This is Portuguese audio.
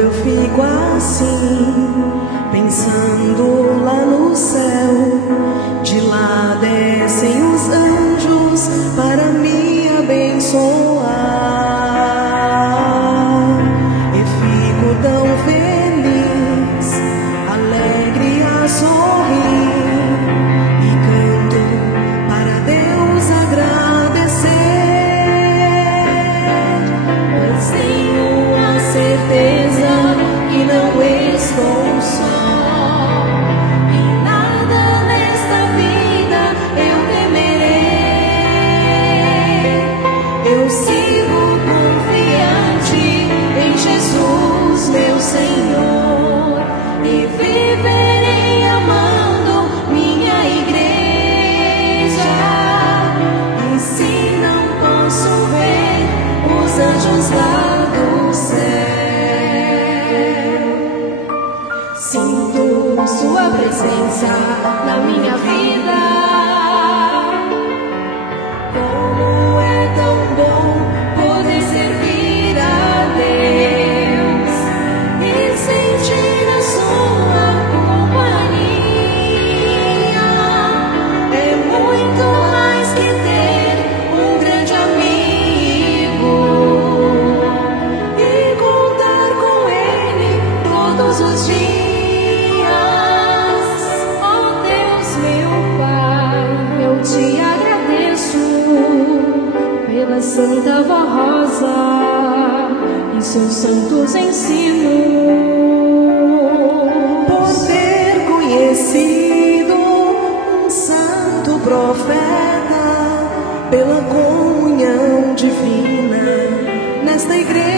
eu fico assim, pensando lá no céu. De lá descem os anjos para me abençoar. E fico tão feliz, alegre a sorrir, e canto para Deus agradecer. Pois tenho a certeza que não estou só. Eu sigo confiante em Jesus, meu Senhor, e viverei amando minha igreja. E se não posso ver os anjos lá do céu, sinto sua presença na minha vida. Os dias, ó Deus meu Pai, eu te agradeço pela Santa Rosa e seus santos ensinos, por ter conhecido um santo profeta, pela comunhão divina nesta igreja.